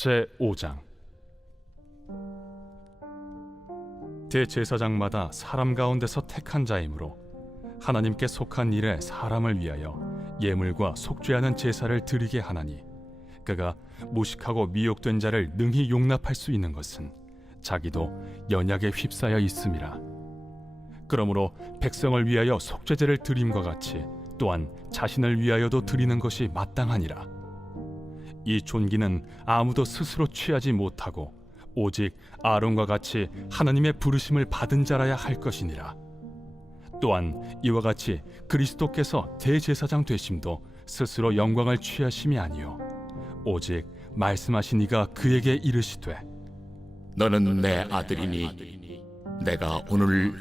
제5장. 대제사장마다 사람 가운데서 택한 자이므로 하나님께 속한 일에 사람을 위하여 예물과 속죄하는 제사를 드리게 하나니, 그가 무식하고 미혹된 자를 능히 용납할 수 있는 것은 자기도 연약에 휩싸여 있음이라. 그러므로 백성을 위하여 속죄제를 드림과 같이 또한 자신을 위하여도 드리는 것이 마땅하니라. 이 존귀는 아무도 스스로 취하지 못하고 오직 아론과 같이 하나님의 부르심을 받은 자라야 할 것이니라. 또한 이와 같이 그리스도께서 대제사장 되심도 스스로 영광을 취하심이 아니요 오직 말씀하신 이가 그에게 이르시되, 너는 내 아들이니 내가 오늘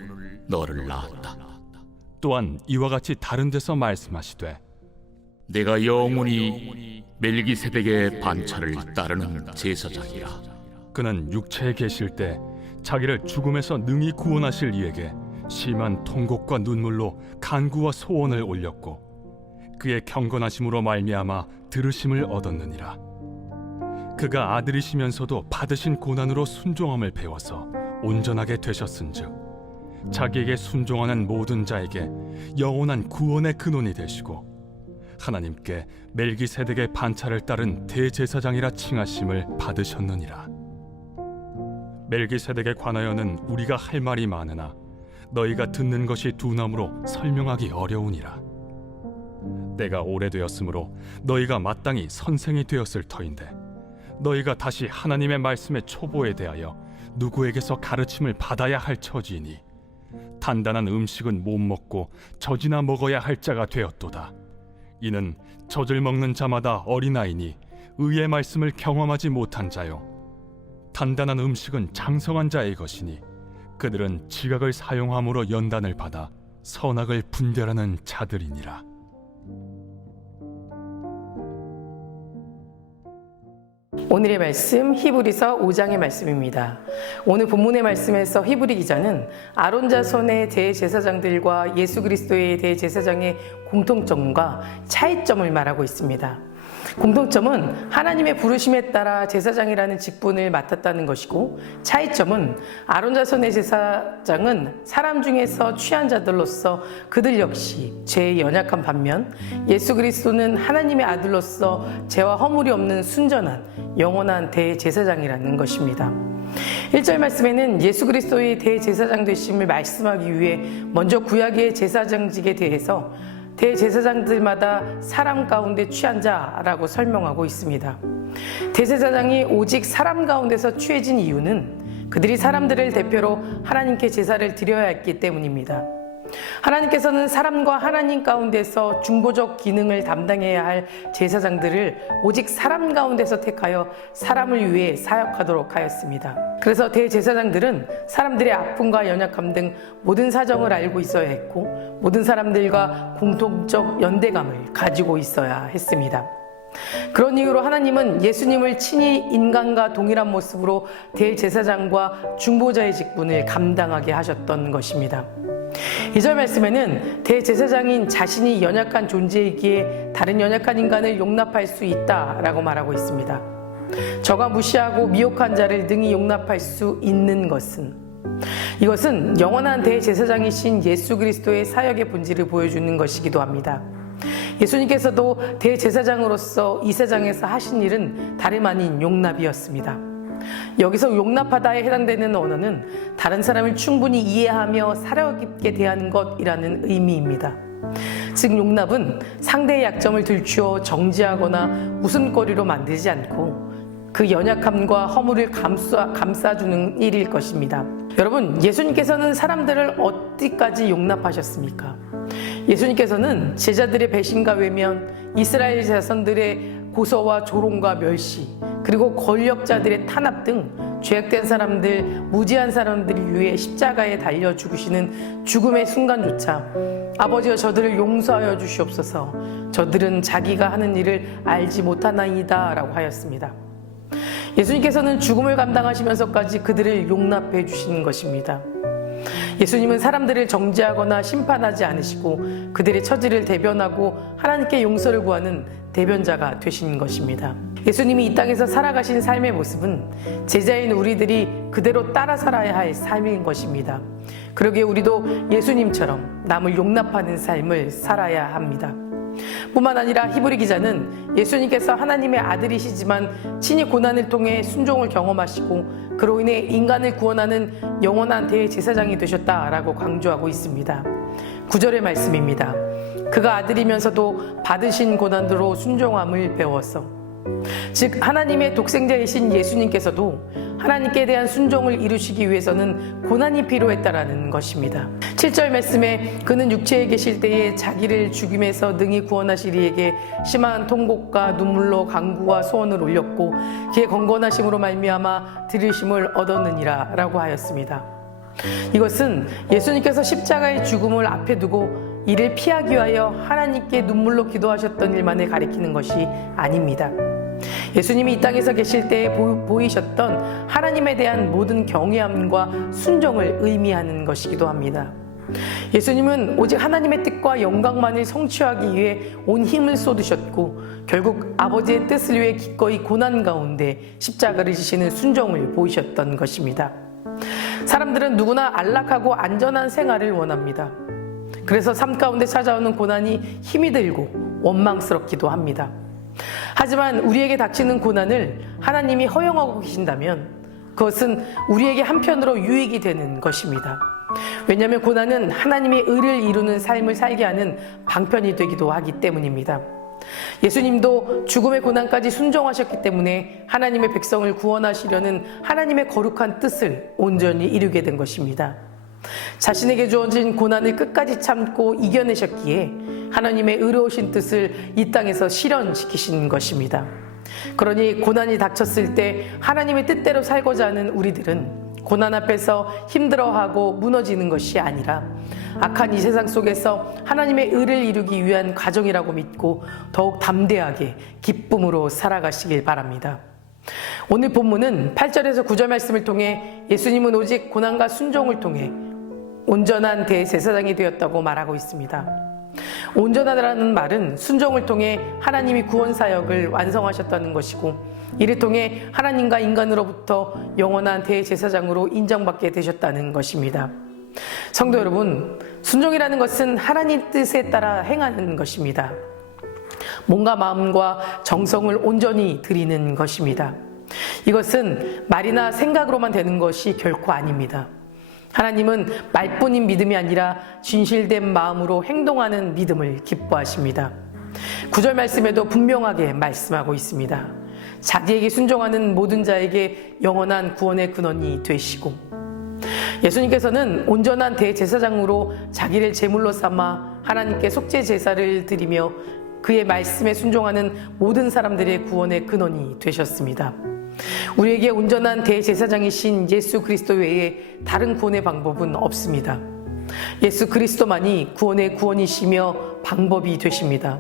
너를 낳았다. 또한 이와 같이 다른 데서 말씀하시되, 내가 영원히 멜기세덱의 반차를 따르는 제사장이라. 그는 육체에 계실 때 자기를 죽음에서 능히 구원하실 이에게 심한 통곡과 눈물로 간구와 소원을 올렸고 그의 경건하심으로 말미암아 들으심을 얻었느니라. 그가 아들이시면서도 받으신 고난으로 순종함을 배워서 온전하게 되셨은즉 자기에게 순종하는 모든 자에게 영원한 구원의 근원이 되시고 하나님께 멜기세덱의 반차를 따른 대제사장이라 칭하심을 받으셨느니라. 멜기세덱에 관하여는 우리가 할 말이 많으나 너희가 듣는 것이 두나무로 설명하기 어려우니라. 때가 오래되었으므로 너희가 마땅히 선생이 되었을 터인데 너희가 다시 하나님의 말씀의 초보에 대하여 누구에게서 가르침을 받아야 할 처지이니 단단한 음식은 못 먹고 젖이나 먹어야 할 자가 되었도다. 이는 젖을 먹는 자마다 어린아이니 의의 말씀을 경험하지 못한 자요, 단단한 음식은 장성한 자의 것이니 그들은 지각을 사용함으로 연단을 받아 선악을 분별하는 자들이니라. 오늘의 말씀 히브리서 5장의 말씀입니다. 오늘 본문의 말씀에서 히브리 기자는 아론 자손의 대제사장들과 예수 그리스도의 대제사장의 공통점과 차이점을 말하고 있습니다. 공통점은 하나님의 부르심에 따라 제사장이라는 직분을 맡았다는 것이고, 차이점은 아론 자손의 제사장은 사람 중에서 취한 자들로서 그들 역시 죄에 연약한 반면 예수 그리스도는 하나님의 아들로서 죄와 허물이 없는 순전한 영원한 대제사장이라는 것입니다. 1절 말씀에는 예수 그리스도의 대제사장 되심을 말씀하기 위해 먼저 구약의 제사장직에 대해서 대제사장들마다 사람 가운데 취한 자라고 설명하고 있습니다. 대제사장이 오직 사람 가운데서 취해진 이유는 그들이 사람들을 대표로 하나님께 제사를 드려야 했기 때문입니다. 하나님께서는 사람과 하나님 가운데서 중보적 기능을 담당해야 할 제사장들을 오직 사람 가운데서 택하여 사람을 위해 사역하도록 하였습니다. 그래서 대제사장들은 사람들의 아픔과 연약함 등 모든 사정을 알고 있어야 했고 모든 사람들과 공통적 연대감을 가지고 있어야 했습니다. 그런 이유로 하나님은 예수님을 친히 인간과 동일한 모습으로 대제사장과 중보자의 직분을 감당하게 하셨던 것입니다. 2절 말씀에는 대제사장인 자신이 연약한 존재이기에 다른 연약한 인간을 용납할 수 있다라고 말하고 있습니다. 저가 무시하고 미혹한 자를 능히 용납할 수 있는 것은, 이것은 영원한 대제사장이신 예수 그리스도의 사역의 본질을 보여주는 것이기도 합니다. 예수님께서도 대제사장으로서 이 세상에서 하신 일은 다름 아닌 용납이었습니다. 여기서 용납하다에 해당되는 언어는 다른 사람을 충분히 이해하며 사려 깊게 대하는 것이라는 의미입니다. 즉 용납은 상대의 약점을 들추어 정지하거나 웃음거리로 만들지 않고 그 연약함과 허물을 감싸주는 일일 것입니다. 여러분, 예수님께서는 사람들을 어디까지 용납하셨습니까? 예수님께서는 제자들의 배신과 외면, 이스라엘 자손들의 고소와 조롱과 멸시, 그리고 권력자들의 탄압 등 죄악된 사람들, 무지한 사람들을 위해 십자가에 달려 죽으시는 죽음의 순간조차 아버지여 저들을 용서하여 주시옵소서, 저들은 자기가 하는 일을 알지 못하나이다 라고 하였습니다. 예수님께서는 죽음을 감당하시면서까지 그들을 용납해 주시는 것입니다. 예수님은 사람들을 정죄하거나 심판하지 않으시고 그들의 처지를 대변하고 하나님께 용서를 구하는 대변자가 되신 것입니다. 예수님이 이 땅에서 살아가신 삶의 모습은 제자인 우리들이 그대로 따라 살아야 할 삶인 것입니다. 그러기에 우리도 예수님처럼 남을 용납하는 삶을 살아야 합니다. 뿐만 아니라 히브리 기자는 예수님께서 하나님의 아들이시지만 친히 고난을 통해 순종을 경험하시고 그로 인해 인간을 구원하는 영원한 대제사장이 되셨다라고 강조하고 있습니다. 9절의 말씀입니다. 그가 아들이면서도 받으신 고난으로 순종함을 배웠어. 즉 하나님의 독생자이신 예수님께서도 하나님께 대한 순종을 이루시기 위해서는 고난이 필요했다라는 것입니다. 7절 말씀에 그는 육체에 계실 때에 자기를 죽임에서 능히 구원하실 이에게 심한 통곡과 눈물로 간구와 소원을 올렸고 그의 건건하심으로 말미암아 들으심을 얻었느니라 라고 하였습니다. 이것은 예수님께서 십자가의 죽음을 앞에 두고 이를 피하기 위하여 하나님께 눈물로 기도하셨던 일만을 가리키는 것이 아닙니다. 예수님이 이 땅에서 계실 때에 보이셨던 하나님에 대한 모든 경외함과 순종을 의미하는 것이기도 합니다. 예수님은 오직 하나님의 뜻과 영광만을 성취하기 위해 온 힘을 쏟으셨고 결국 아버지의 뜻을 위해 기꺼이 고난 가운데 십자가를 지시는 순종을 보이셨던 것입니다. 사람들은 누구나 안락하고 안전한 생활을 원합니다. 그래서 삶 가운데 찾아오는 고난이 힘이 들고 원망스럽기도 합니다. 하지만 우리에게 닥치는 고난을 하나님이 허용하고 계신다면 그것은 우리에게 한편으로 유익이 되는 것입니다. 왜냐하면 고난은 하나님의 의를 이루는 삶을 살게 하는 방편이 되기도 하기 때문입니다. 예수님도 죽음의 고난까지 순종하셨기 때문에 하나님의 백성을 구원하시려는 하나님의 거룩한 뜻을 온전히 이루게 된 것입니다. 자신에게 주어진 고난을 끝까지 참고 이겨내셨기에 하나님의 의로우신 뜻을 이 땅에서 실현시키신 것입니다. 그러니 고난이 닥쳤을 때 하나님의 뜻대로 살고자 하는 우리들은 고난 앞에서 힘들어하고 무너지는 것이 아니라 악한 이 세상 속에서 하나님의 의를 이루기 위한 과정이라고 믿고 더욱 담대하게 기쁨으로 살아가시길 바랍니다. 오늘 본문은 8절에서 9절 말씀을 통해 예수님은 오직 고난과 순종을 통해 온전한 대제사장이 되었다고 말하고 있습니다. 온전하다라는 말은 순종을 통해 하나님이 구원 사역을 완성하셨다는 것이고 이를 통해 하나님과 인간으로부터 영원한 대제사장으로 인정받게 되셨다는 것입니다. 성도 여러분, 순종이라는 것은 하나님 뜻에 따라 행하는 것입니다. 몸과 마음과 정성을 온전히 드리는 것입니다. 이것은 말이나 생각으로만 되는 것이 결코 아닙니다. 하나님은 말뿐인 믿음이 아니라 진실된 마음으로 행동하는 믿음을 기뻐하십니다. 9절 말씀에도 분명하게 말씀하고 있습니다. 자기에게 순종하는 모든 자에게 영원한 구원의 근원이 되시고 예수님께서는 온전한 대제사장으로 자기를 제물로 삼아 하나님께 속죄 제사를 드리며 그의 말씀에 순종하는 모든 사람들의 구원의 근원이 되셨습니다. 우리에게 온전한 대제사장이신 예수 그리스도 외에 다른 구원의 방법은 없습니다. 예수 그리스도만이 구원의 구원이시며 방법이 되십니다.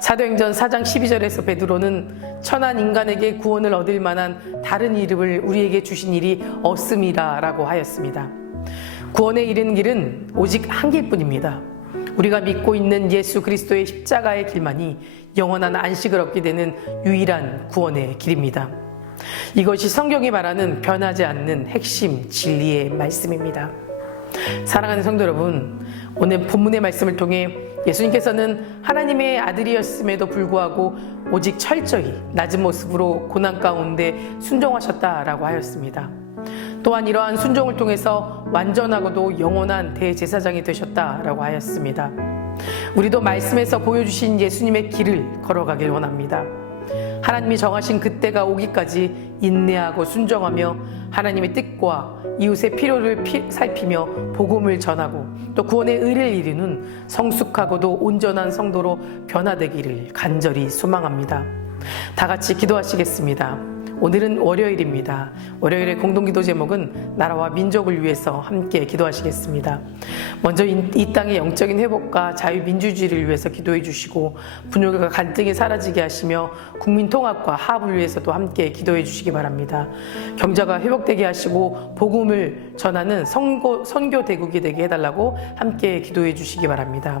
사도행전 4장 12절에서 베드로는 천한 인간에게 구원을 얻을 만한 다른 이름을 우리에게 주신 일이 없음이라 라고 하였습니다. 구원에 이르는 길은 오직 한 길뿐입니다. 우리가 믿고 있는 예수 그리스도의 십자가의 길만이 영원한 안식을 얻게 되는 유일한 구원의 길입니다. 이것이 성경이 말하는 변하지 않는 핵심 진리의 말씀입니다. 사랑하는 성도 여러분, 오늘 본문의 말씀을 통해 예수님께서는 하나님의 아들이었음에도 불구하고 오직 철저히 낮은 모습으로 고난 가운데 순종하셨다라고 하였습니다. 또한 이러한 순종을 통해서 완전하고도 영원한 대제사장이 되셨다라고 하였습니다. 우리도 말씀에서 보여주신 예수님의 길을 걸어가길 원합니다. 하나님이 정하신 그때가 오기까지 인내하고 순종하며 하나님의 뜻과 이웃의 필요를 살피며 복음을 전하고 또 구원의 의를 이루는 성숙하고도 온전한 성도로 변화되기를 간절히 소망합니다. 다 같이 기도하시겠습니다. 오늘은 월요일입니다. 월요일의 공동기도 제목은 나라와 민족을 위해서 함께 기도하시겠습니다. 먼저 이 땅의 영적인 회복과 자유민주주의를 위해서 기도해 주시고 분열과 갈등이 사라지게 하시며 국민 통합과 화합을 위해서도 함께 기도해 주시기 바랍니다. 경제가 회복되게 하시고 복음을 전하는 선교 대국이 되게 해달라고 함께 기도해 주시기 바랍니다.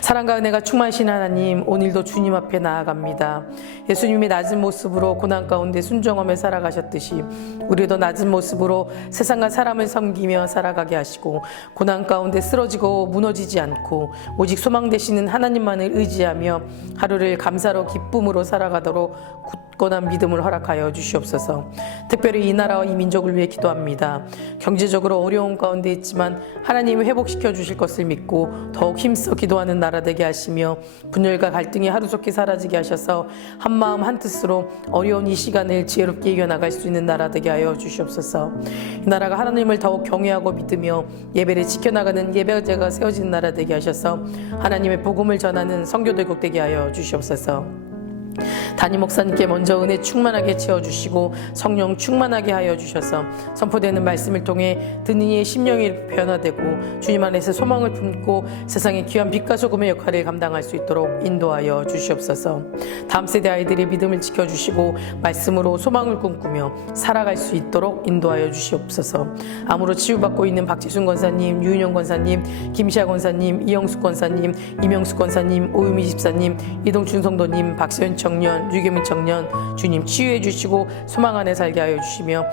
사랑과 은혜가 충만하신 하나님, 오늘도 주님 앞에 나아갑니다. 예수님이 낮은 모습으로 고난 가운데 순종하며 살아가셨듯이 우리도 낮은 모습으로 세상과 사람을 섬기며 살아가게 하시고 고난 가운데 쓰러지고 무너지지 않고 오직 소망 되시는 하나님만을 의지하며 하루를 감사로 기쁨으로 살아가도록 굳건한 믿음을 허락하여 주시옵소서. 특별히 이 나라와 이 민족을 위해 기도합니다. 경제적으로 어려운 가운데 있지만 하나님이 회복시켜 주실 것을 믿고 더욱 힘써 기도하는 나라 되게 하시며 분열과 갈등이 하루속히 사라지게 하셔서 한마음 한뜻으로 어려운 이 시간을 지혜롭게 이겨나갈 수 있는 나라 되게 하여 주시옵소서. 이 나라가 하나님을 더욱 경외하고 믿으며 예배를 지켜나가는 예배자가 세워지는 나라 되게 하셔서 하나님의 복음을 전하는 성교대국 되게 하여 주시옵소서. 담임 목사님께 먼저 은혜 충만하게 채워주시고 성령 충만하게 하여 주셔서 선포되는 말씀을 통해 듣는 이의 심령이 변화되고 주님 안에서 소망을 품고 세상의 귀한 빛과 소금의 역할을 감당할 수 있도록 인도하여 주시옵소서. 다음 세대 아이들의 믿음을 지켜주시고 말씀으로 소망을 꿈꾸며 살아갈 수 있도록 인도하여 주시옵소서. 암으로 치유받고 있는 박지순 권사님, 유인영 권사님, 김시아 권사님, 이영숙 권사님, 이명숙 권사님, 오유미 집사님, 이동춘 성도님, 박세현 청년, 유계민 청년 주님 치유해 주시고 소망 안에 살게 하여 주시며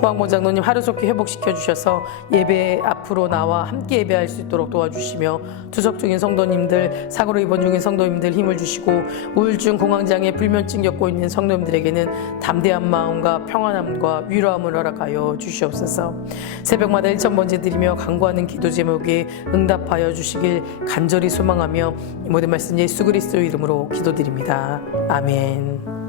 호황본 장로님 하루속히 회복시켜 주셔서 예배 앞으로 나와 함께 예배할 수 있도록 도와주시며 투석 중인 성도님들, 사고로 입원 중인 성도님들 힘을 주시고 우울증, 공황장애, 불면증 겪고 있는 성도님들에게는 담대한 마음과 평안함과 위로함을 허락하여 주시옵소서. 새벽마다 일천번제 드리며 간구하는 기도 제목에 응답하여 주시길 간절히 소망하며 이 모든 말씀 예수 그리스도의 이름으로 기도드립니다. 아멘.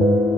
주